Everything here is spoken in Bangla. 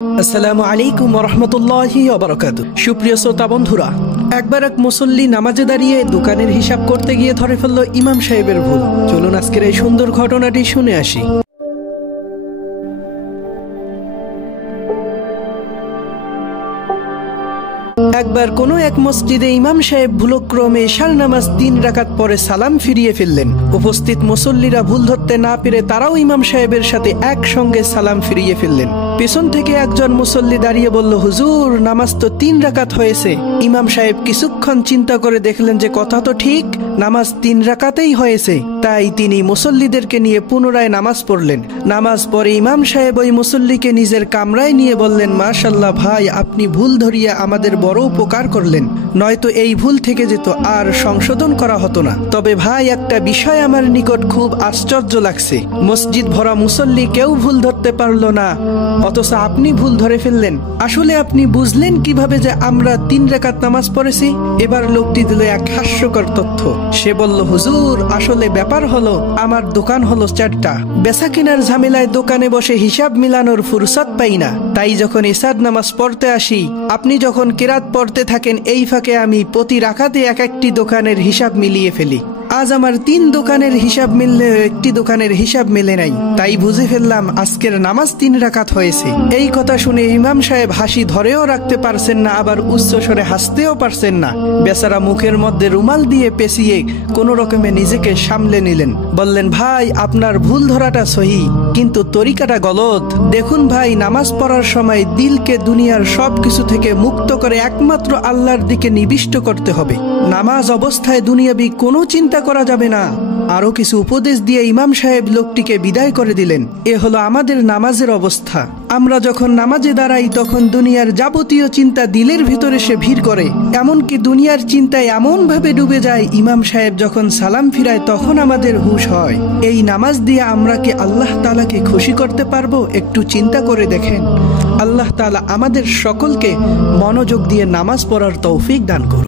আসসালামু আলাইকুম ওয়া রাহমাতুল্লাহি ওয়া বারাকাতুহু। সুপ্রিয় শ্রোতা বন্ধুরা, একবার এক মুসল্লি নামাজে দাঁড়িয়ে দোকানের হিসাব করতে গিয়ে ধরে ফেলল ইমাম সাহেবের ভুল। চলুন আজকের এই সুন্দর ঘটনাটি শুনে আসি। একবার কোনো এক মসজিদে ইমাম সাহেব ভুলক্রমে এশার নামাজ 3 রাকাত পরে সালাম ফিরিয়ে ফেললেন। উপস্থিত মুসল্লিরা ভুল ধরতে না পেরে তারাও ইমাম সাহেবের সাথে একসঙ্গে সালাম ফিরিয়ে ফেললেন। পেছন থেকে একজন মুসল্লি দাঁড়িয়ে বলল, হুজুর, নামাজ তো 3 রাকাত হয়েছে। ইমাম সাহেব কিছুক্ষণ চিন্তা করে দেখলেন যে কথা তো ঠিক, নামাজ 3 রাকাতেই হয়েছে। তাই তিনি মুসল্লিদেরকে নিয়ে পুনরায় নামাজ পড়লেন। নামাজ পড়ে ইমাম সাহেব ওই মুসল্লিকে নিজের কামরায় নিয়ে বললেন, মাশাআল্লাহ ভাই, আপনি ভুল ধরিয়া আমাদের বড় উপকার করলেন, নয়তো এই ভুল থেকে যেত আর সংশোধন করা হতো না। তবে ভাই, একটা বিষয় আমার নিকট খুব আশ্চর্য লাগছে। মসজিদ ভরা মুসল্লি কেউ ভুল ধরতে পারলো না, অথচ আপনি ভুল ধরে ফেললেন। আসলে আপনি বুঝলেন কিভাবে যে আমরা 3 রাকাত নামাজ পড়েছি? এবার লোকটি দিল এক হাস্যকর তথ্য। সে বলল, হুজুর, আসলে ব্যাপার হলো আমার দোকান হলো 4টা। বেচা কেনার ঝামেলায় দোকানে বসে হিসাব মিলানোর ফুরসত পাই না। তাই যখন ইশার নামাজ পড়তে আসি, আপনি যখন কিরাত পড়তে থাকেন, এই ফাঁকে আমি প্রতি রাকাতে একটি দোকানের হিসাব মিলিয়ে ফেলি। আজ আমার 3 দোকানের হিসাব মিললেও একটি দোকানের হিসাব মেলে নাই। তাই বুঝে ফেললাম আজকের নামাজ 3 রাকাত হয়েছে। এই কথা শুনে ইমাম সাহেব হাসি ধরেও রাখতে পারছেন না, আবার উচ্চ স্বরে হাসতেও পারছেন না। বেচারা মুখের মধ্যে রুমাল দিয়ে পেঁচিয়ে কোনো রকমে নিজেকে সামলে নিলেন। বললেন, ভাই, আপনার ভুল ধরাটা সহি, কিন্তু তরিকাটা গলত। দেখুন ভাই, নামাজ পড়ার সময় দিলকে দুনিয়ার সবকিছু থেকে মুক্ত করে একমাত্র আল্লাহর দিকে নিবিষ্ট করতে হবে। নামাজ অবস্থায় দুনিয়াবি কোনো চিন্তা করা যাবে না। আরো কিছু উপদেশ দিয়ে ইমাম সাহেব লোকটিকে বিদায় করে দিলেন। এ হলো আমাদের নামাজের অবস্থা। আমরা যখন নামাজে দাঁড়াই তখন দুনিয়ার যাবতীয় চিন্তা দিলের ভিতরে সে ভিড় করে, এমনকি দুনিয়ার চিন্তায় এমন ভাবে ডুবে যায়, ইমাম সাহেব যখন সালাম ফিরায় তখন আমাদের হুঁশ হয়। এই নামাজ দিয়ে আমরা কি আল্লাহ তাআলাকে খুশি করতে পারবো? একটু চিন্তা করে দেখেন। আল্লাহ তাআলা আমাদের সকলকে মনোযোগ দিয়ে নামাজ পড়ার তৌফিক দান করুন।